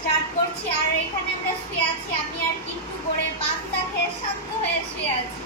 Start করছি। আর এখানে আমরা শুয়ে আছি, আমি আর টিট্টু করে পান্তা খেয়ে শান্ত হয়ে শুয়ে আছি।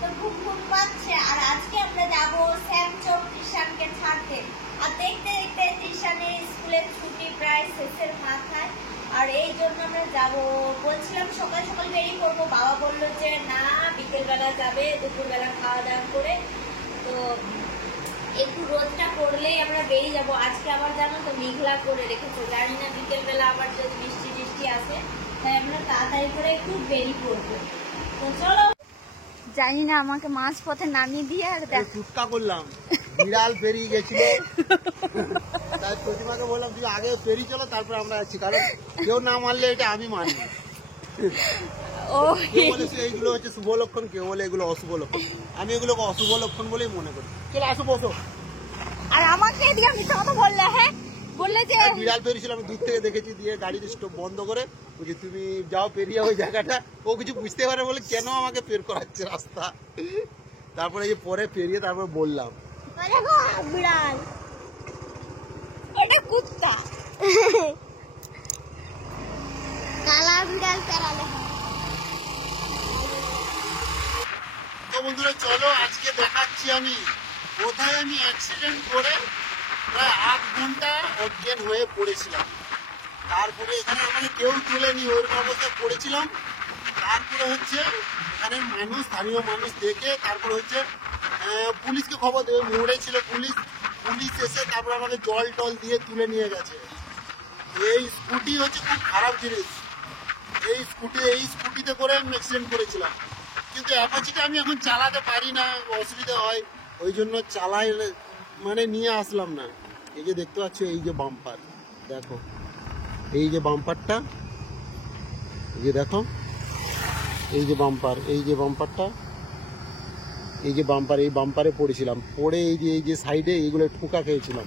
তো ঘুম ঘুম পাচ্ছে। আর আজকে আমরা যাবো শ্যামচক টিশানকে ছাড়তে। আর দেখতে দেখতে টিশানের স্কুলের ছুটি প্রায় শেষের মাথায়। আর এই জন্য আমরা যাবো, বলছিলাম সকাল সকাল বেরিয়ে পড়বো, বাবা বললো যে না বিকেলবেলা যাবে, দুপুরবেলা খাওয়া দাওয়া করে। তো একটু রোদটা পড়লেই আমরা বেরিয়ে যাবো। আজকে আবার জানো তো মেঘলা করে রেখেছে, জানি না বিকেলবেলা আবার যদি বৃষ্টি টিষ্টি আসে, তাই আমরা তাড়াতাড়ি করে একটু বেরিয়ে পড়বো। তো চলো, জানি না আমাকে মাঝ পথে নামিয়ে দিয়ে আর চুটকা করলাম, বিড়াল পেরিয়ে গেছিল, তাই প্রতিমাকে বললাম তুই আগে পেরিয়ে চলো তারপর আমরা যাচ্ছি, কারণ কেউ না মানলে এটা আমি মানি। কেউ বলেছে এইগুলো হচ্ছে শুভ লক্ষণ, কেউ বলে এগুলো অশুভ লক্ষণ, আমি এগুলোকে অশুভ লক্ষণ বলেই মনে করি। চলো আসো বসো। আর আমাকে দিয়ে মিথ্যা কথা বললে, হ্যাঁ বললে যে বিড়াল পেরিয়েছিল, আমি দূর থেকে দেখেছি, দিয়ে গাড়ির স্টপ বন্ধ করে বলছি তুমি যাও পেরিয়ে ওই জায়গাটা। ও কিছু বুঝতে পারে বলে কেন আমাকে পের করাচ্ছে রাস্তা। তারপরে এই যে পরে পেরিয়ে তারপর বললাম বিড়াল, এটা কুত্তা, কালা বিড়াল পেরালে। তো বন্ধুরা চলো আজকে দেখাচ্ছি আমি কোথায় আমি অ্যাক্সিডেন্ট করে প্রায় 8 ঘন্টা অজ্ঞান হয়ে পড়েছিলাম। তারপরে এখানে আমাকে কেউ তুলেনি, ওইরকম অবস্থায় পড়েছিলাম। তারপরে হচ্ছে এখানে মানুষ, স্থানীয় মানুষ দেখে তারপরে হচ্ছে পুলিশকে খবর দেবে, মোড়ে ছিল পুলিশ, পুলিশ এসে তারপর আমাকে জল টল দিয়ে তুলে নিয়ে গেছে। এই স্কুটি হচ্ছে খুব খারাপ জিনিস, এই স্কুটিতে করে আমি অ্যাক্সিডেন্ট করেছিলাম। কিন্তু অ্যাপাচিটা আমি এখন চালাতে পারি না, অসুবিধা হয়, ওই জন্য চালাই মানে নিয়ে আসলাম না। এই যে দেখতে পাচ্ছ এই যে বাম্পার, দেখো এই যে বাম্পারটা, এই যে দেখো এই যে বাম্পার, এই যে বাম্পারটা, এই যে বাম্পার, এই বাম্পারে পড়েছিলাম, পড়ে এই যে সাইডে এইগুলো ঠোকা খেয়েছিলাম।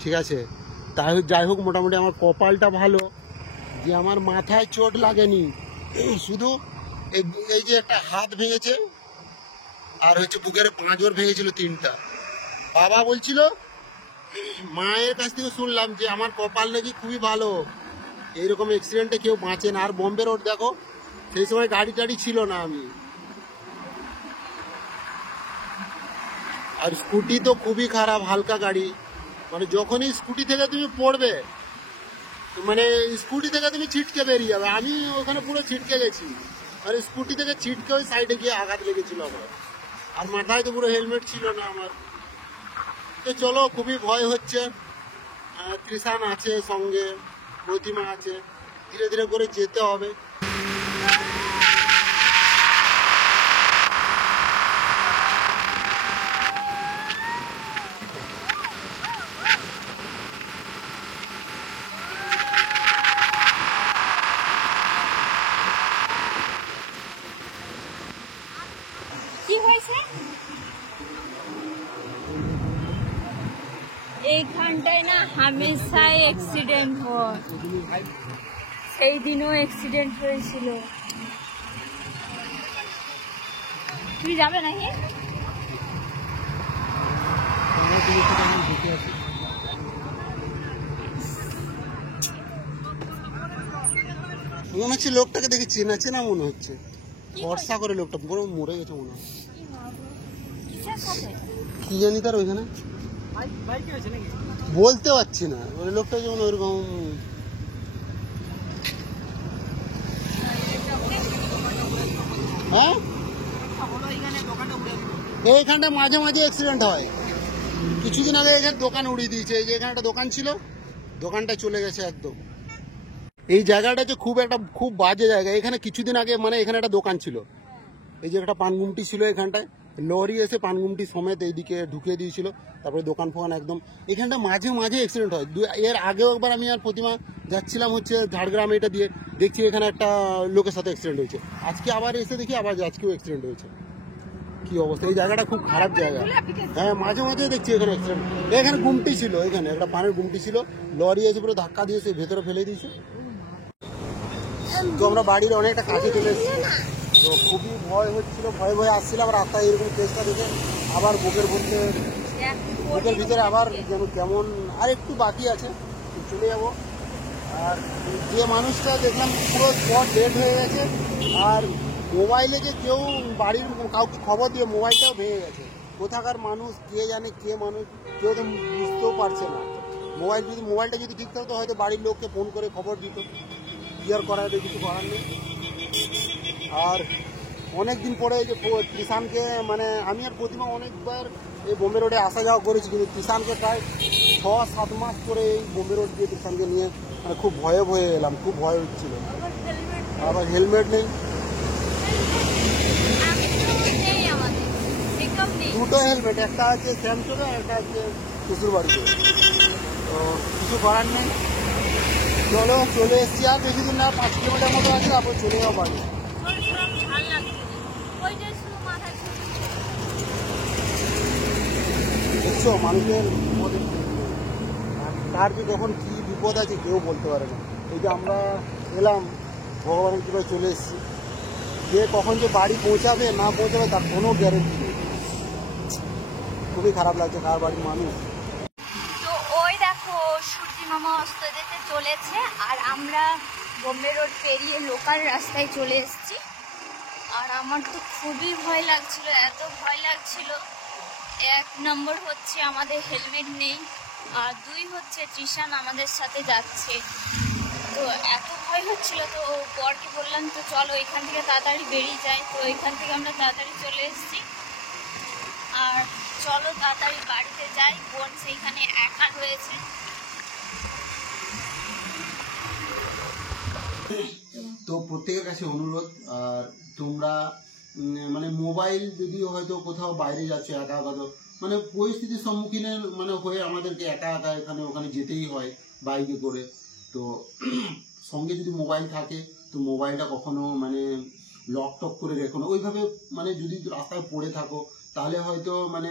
ঠিক আছে, তাই যাই হোক মোটামুটি আমার কপালটা ভালো যে আমার মাথায় চোট লাগেনি, শুধু এই যে একটা হাত ভেঙেছে আর হচ্ছে বুকের পাঁজর ভেঙেছিল 3টা। বাবা বলছিল, মায়ের কাছ থেকে শুনলাম যে আমার কপাল নাকি খুবই ভালো, এইরকম অ্যাক্সিডেন্টে কেউ বাঁচে না। আর বম্বে রোড দেখো, সেই সময় গাড়ি টাড়ি ছিল না আমি, আর স্কুটি তো খুবই খারাপ, হালকা গাড়ি, মানে যখনই স্কুটি থেকে তুমি পড়বে, মানে স্কুটি থেকে তুমি ছিটকে বেরিয়ে যাবে। আমি ওখানে পুরো ছিটকে গেছি, আর স্কুটি থেকে ছিটকে ওই সাইডে গিয়ে আঘাত লেগেছিল আমার, আর মাথায় তো পুরো হেলমেট ছিল না আমার। তো চলো, খুবই ভয় হচ্ছে, কৃষাণ আছে সঙ্গে, প্রতিমা আছে, ধীরে ধীরে করে যেতে হবে। কি হয়েছে এইখানটায় না? হামেশাই অ্যাক্সিডেন্ট হয়, সেই দিনও অ্যাক্সিডেন্ট হয়েছিল। তুই যাবে নাকি? মনে হচ্ছে লোকটাকে দেখে চেনা চেনা মনে হচ্ছে, ভরসা করে লোকটা পুরো মরে গেছে মনে হয়। কি জানি তার ওইখানে বলতে পারছি না, ওই লোকটা যেমন ওইরকম। হ্যাঁ, এইখানটা মাঝে মাঝে অ্যাক্সিডেন্ট হয়। কিছুদিন আগে এখানে দোকান উড়িয়ে দিয়েছে, এই যে এখানে একটা দোকান ছিল, দোকানটা চলে গেছে একদম। এই জায়গাটা যে খুব বাজে জায়গা। এখানে কিছুদিন আগে মানে এখানে একটা দোকান ছিল, এই যে একটা পানগুমটি ছিল, এখানটায় লরি এসে পানগুমটি সমেত এইদিকে ঢুকিয়ে দিয়েছিল, তারপরে দোকান ফোকান একদম। এখানটা মাঝে মাঝে অ্যাক্সিডেন্ট হয়। এর আগেও একবার আমি আর প্রতিমা যাচ্ছিলাম হচ্ছে ঝাড়গ্রাম, এটা দিয়ে দেখছি এখানে একটা লোকের সাথে অ্যাক্সিডেন্ট হয়েছে। আজকে আবার এসে দেখি আবার আজকেও অ্যাক্সিডেন্ট হয়েছে। কি অবস্থা, এই জায়গাটা খুব খারাপ জায়গা। হ্যাঁ, মাঝে মাঝে দেখছি এখানে অ্যাক্সিডেন্ট। এখানে গুমটি ছিল, এখানে একটা পানের গুমটি ছিল, লরি এসে পুরো ধাক্কা দিয়েছে, ভেতরে ফেলে দিয়েছে। তো আমরা বাড়ির অনেকটা কাছে চলে এসেছি, তো খুবই ভয় হচ্ছিল, ভয়ে আসছিলাম রাস্তায়, এরকম চেষ্টা দেখে আবার বুকের ভিতরে আবার যেন কেমন, আর একটু বাকি আছে, চলে যাবো। আর যে মানুষটা দেখলাম পুরো স্পট ডেড হয়ে গেছে, আর মোবাইলে যে কেউ বাড়ির কাউকে খবর দিয়ে মোবাইলটাও ভেঙে গেছে। কোথাকার মানুষ কে জানে, কে মানুষ কেউ তো বুঝতেও পারছে না। মোবাইলটা যদি ঠিক থাকতো হয়তো বাড়ির লোককে ফোন করে খবর দিত, কি আর করার, কিছু করার নেই। আর অনেক দিন পরে এই যে কিষানকে মানে আমি আর প্রতিমা অনেকবার এই বোম্বে রোডে আসা যাওয়া করেছি, কিন্তু কিষানকে প্রায় 6-7 মাস করে এই বোম্বে রোড দিয়ে কিষানকে নিয়ে মানে খুব ভয়ে ভয়ে এলাম, খুব ভয় হচ্ছিল। আবার হেলমেট নেই, দুটো হেলমেট, একটা আছে স্যামসুং আর একটা আছে শ্বশুর বাড়িতে। তো কিছু করার নেই, চলো চলে এসছি। আর বেশি দিন না, 5 কিলোমিটার মতো আছে, তারপর চলে যাওয়া বাড়ি। দেখছো মানুষের বিপদে কার যে কখন কী বিপদ আছে কেউ বলতে পারে না। এই যে আমরা এলাম ভগবানের কৃপায় চলে এসেছি, যে কখন যে বাড়ি পৌঁছাবে না পৌঁছাবে তার কোনো গ্যারেন্টি নেই। খুবই খারাপ লাগছে কার বাড়ির মানুষ। তো ওই দেখো সূর্যি মামা অস্ত যেতে চলেছে, আর আমরা বোম্বে রোড পেরিয়ে লোকাল রাস্তায় চলে এসেছি। আর আমার তো খুবই ভয় লাগছিল, এত ভয় লাগছিল। 1 নম্বর হচ্ছে আমাদের হেলমেট নেই, আর 2 হচ্ছে তৃষান আমাদের সাথে যাচ্ছে। তো এত ভয় হচ্ছিল, তো বরকে বললাম তো চলো এখান থেকে তাড়াতাড়ি বেরিয়ে যাই। তো এখান থেকে আমরা তাড়াতাড়ি চলে এসেছি, আর চলো তাড়াতাড়ি বাড়িতে যাই। বোন সেইখানে একা রয়েছে। তো প্রত্যেকের কাছে অনুরোধ, আর তোমরা মানে মোবাইল যদি হয়তো কোথাও বাইরে যাচ্ছে একা একা, তো মানে পরিস্থিতির সম্মুখীন মানে হয়ে আমাদেরকে একা একা এখানে ওখানে যেতেই হয় বাইকে করে। তো সঙ্গে যদি মোবাইল থাকে তো মোবাইলটা কখনো মানে লক টক করে রেখো না ওইভাবে। মানে যদি রাস্তায় পড়ে থাকো তাহলে হয়তো মানে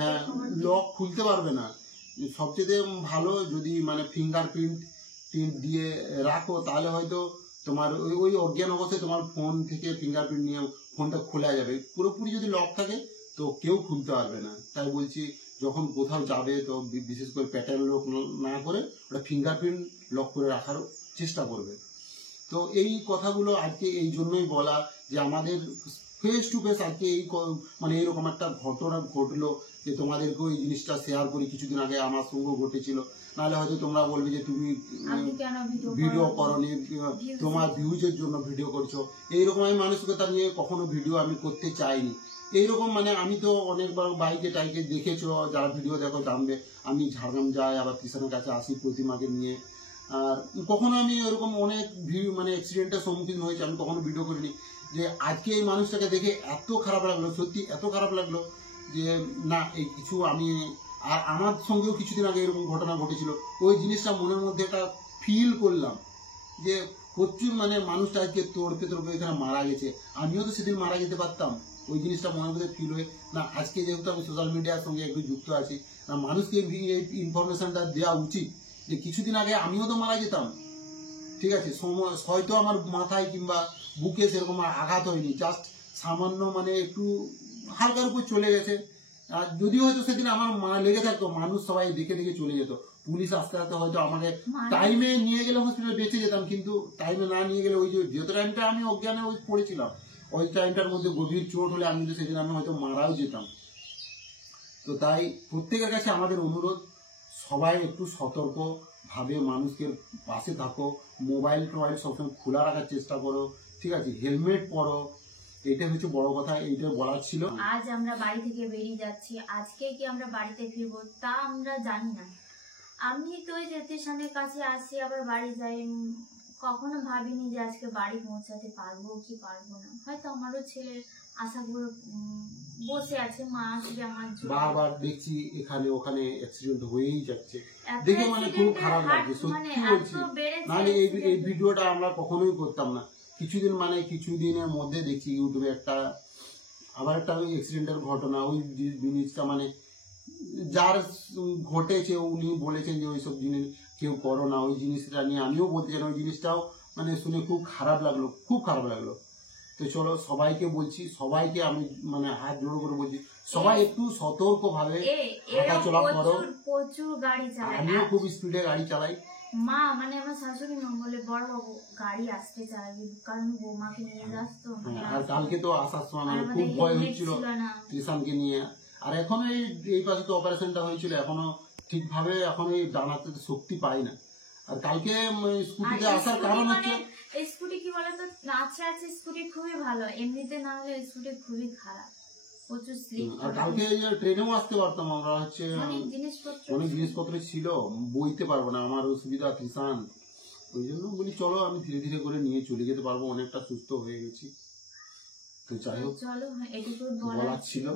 হ্যাঁ লক খুলতে পারবে না। সবচেয়ে ভালো যদি মানে ফিঙ্গারপ্রিন্ট দিয়ে রাখো, তাহলে হয়তো তোমার ওই অজ্ঞান অবস্থায় তোমার ফোন থেকে ফিঙ্গারপ্রিন্ট নিয়ে ফোনটা খোলা যাবে। পুরোপুরি যদি লক থাকে তো কেউ খুলতে পারবে না। তাই বলছি যখন কোথাও যাবে তো বিশেষ করে প্যাটার্ন লক না করে ওটা ফিঙ্গারপ্রিন্ট লক করে রাখার চেষ্টা করবে। তো এই কথাগুলো আজকে এই জন্যই বলা যে আমাদের ফেস টু ফেস আজকে এই মানে এইরকম একটা ঘটনা ঘটলো যে তোমাদেরকেও এই জিনিসটা শেয়ার করি। কিছুদিন আগে আমার সঙ্গে ঘটেছিল, নাহলে হয়তো তোমরা বলবে যে তুমি ভিডিও করনি, তোমার ভিউজের জন্য ভিডিও করছো। এইরকম আমি মানসিকতা নিয়ে কখনো ভিডিও আমি করতে চাইনি। এইরকম মানে আমি তো অনেকবার বাইকে টাইকে দেখেছো, যারা ভিডিও দেখো জানবে আমি ঝাড়গ্রাম যাই, আবার কৃষানের কাছে আসি প্রতিমাকে নিয়ে। আর কখনো আমি এরকম অনেক মানে অ্যাক্সিডেন্টের সম্মুখীন হয়েছে, আমি কখনো ভিডিও করিনি। যে আজকে এই মানুষটাকে দেখে এত খারাপ লাগলো, সত্যি এত খারাপ লাগলো যে না এই কিছু আমি আর আমার সঙ্গেও কিছুদিন আগে এরকম ঘটনা ঘটেছিল। ওই জিনিসটা মনের মধ্যে একটা ফিল করলাম যে প্রচুর মানে মানুষটা আজকে তড়পে এখানে মারা গেছে। আমিও তো সেদিন মারা যেতে পারতাম। ওই জিনিসটা মনের মধ্যে ফিল হয়ে না আজকে যেহেতু আমি সোশ্যাল মিডিয়ার সঙ্গে একটু যুক্ত আছি, না মানুষকে এই ইনফরমেশনটা দেওয়া উচিত যে কিছুদিন আগে আমিও তো মারা যেতাম। ঠিক আছে, হয়তো আমার মাথায় কিংবা বুকে সেরকম আঘাত হয়নি, জাস্ট সামান্য মানে একটু হালকার উপর চলে গেছে। আর যদিও হয়তো সেদিন আমার লেগে থাকতো, মানুষ সবাই দেখে দেখে চলে যেত, পুলিশ আস্তে আস্তে হয়তো আমাকে টাইমে নিয়ে গেলে হসপিটালে বেঁচে যেতাম। কিন্তু টাইমে না নিয়ে গেলে ওই যেহেতু টাইমটা আমি অজ্ঞানে ওই পড়েছিলাম, ওই টাইমটার মধ্যে গভীর চোট হলে আমি তো সেদিন আমি হয়তো মারাও যেতাম। তো তাই প্রত্যেকের কাছে আমাদের অনুরোধ, সবাই একটু সতর্ক ভাবে মানুষকে পাশে থাকো, মোবাইল টোবাইল সবসময় খোলা রাখার চেষ্টা করো, ঠিক আছে, হেলমেট পরো, এইটা হচ্ছে বড় কথা, এইটা বলার ছিল। আজ আমরা বাড়ি থেকে বেরিয়ে যাচ্ছি, আজকে কি আমরা বাড়িতে ফিরবো তা আমরা জানি না। আমি তো ওই স্টেশনের কাছে আসি আবার বাড়ি যাই, কখনো ভাবিনি যে আজকে বাড়ি পৌঁছাতে পারবো কি পারবো না। হয়তো আমারও ছেলের আশা করে বসে আছে, মা আসবে আমার জন্য। বারবার দেখছি এখানে ওখানে অ্যাক্সিডেন্ট হয়েই যাচ্ছে, দেখে মানে খুব খারাপ লাগছে সত্যি বলছি। নাহলে এই ভিডিওটা আমরা কখনোই করতাম না। কিছুদিনের মধ্যে দেখছি ইউটিউবে আবার একটা অ্যাক্সিডেন্টের ঘটনা। ওই জিনিসটা মানে যার ঘটেছে উনি বলেছেন যে ওইসব জিনিস কেউ করো না। ওই জিনিসটা নিয়ে আমিও বলতে চাই, ওই জিনিসটাও মানে শুনে খুব খারাপ লাগলো, খুব খারাপ লাগলো। তো চলো সবাইকে বলছি, সবাইকে আমি মানে হাত জোড় করে বলছি সবাই একটু সতর্ক ভাবে হাঁটাচলা করো। প্রচুর গাড়ি চালায়। আমিও খুব স্পিডে গাড়ি চালাই। মা মানে আমার শাশুড়ি মা বলে বড় বাবু গাড়ি আসতে চালাবি, কারণ বৌমাকে নিয়ে যাস তো। আর কালকে তো আসার সময় আর মানে আমাদের খুব ভয় helmet হচ্ছিল ছিল না। কৃষাণকে নিয়ে। আর এখন এই পাশে তো অপারেশনটা হয়েছিল, এখনো ঠিকভাবে এখন এই দাঁড়াতে শক্তি পাই না। আর কালকে স্কুটিতে আর আসার স্কুটি কারণ মানে হচ্ছে স্কুটি কি বলতো, আছে স্কুটি খুবই ভালো, এমনিতে না হলে স্কুটি খুবই খারাপ, প্রচুর স্লিপ। আর কালকে এই যে ট্রেনেও আসতে পারতাম আমরা, হচ্ছে অনেক জিনিসপত্র অনেক জিনিসপত্র ছিল, বইতে পারবো না, আমার অসুবিধা কিষান। ওই জন্য বলি চলো আমি ধীরে ধীরে করে নিয়ে চলে যেতে পারবো, অনেকটা সুস্থ হয়ে গেছি। তো যাই হোক চলো এটুকু বলার ছিল।